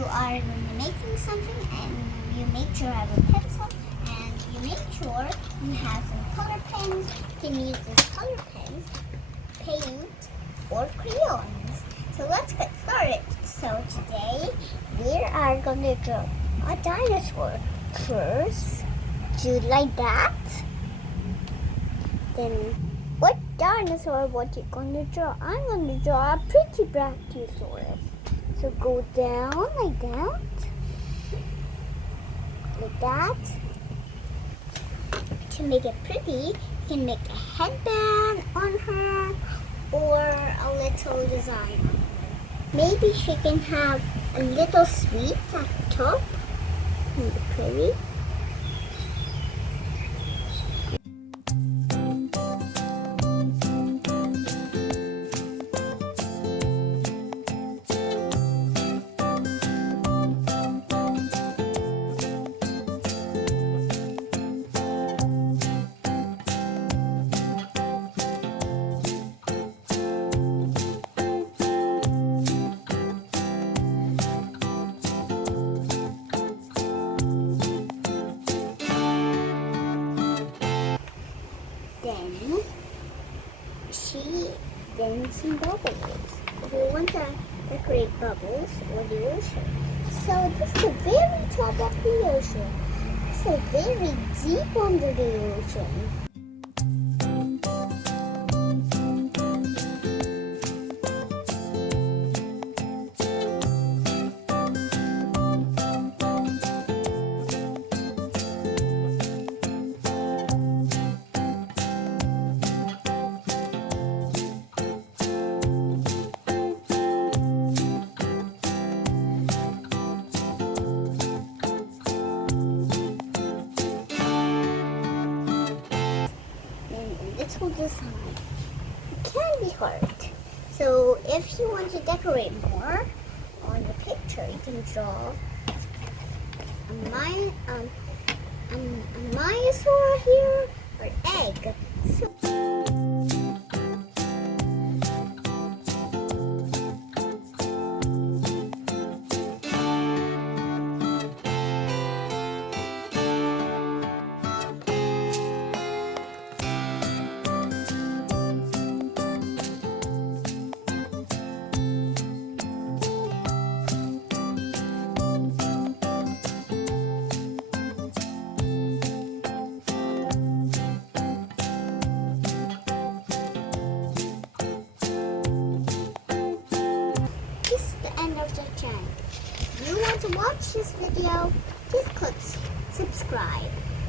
you are making something and you make sure you have a pencil and you make sure you have some color pens. You can use these color pens, paint, or crayons. So let's get started. So today we are going to draw a dinosaur. First, do you like that? Then what dinosaur what you going to draw? I'm going to draw a pretty brachiosaurus. So go down like that. Like that. To make it pretty, you can make a headband on her or a little design on her. Maybe she can have a little sweet at the top. Really pretty. Then some bubbles. If you want to decorate bubbles or the ocean. So this is the very top of the ocean. It's a very deep under the ocean. Little design. It can be hard. So if you want to decorate more on the picture, you can draw a dinosaur here or egg. So of the channel. If you want to watch this video, please click subscribe.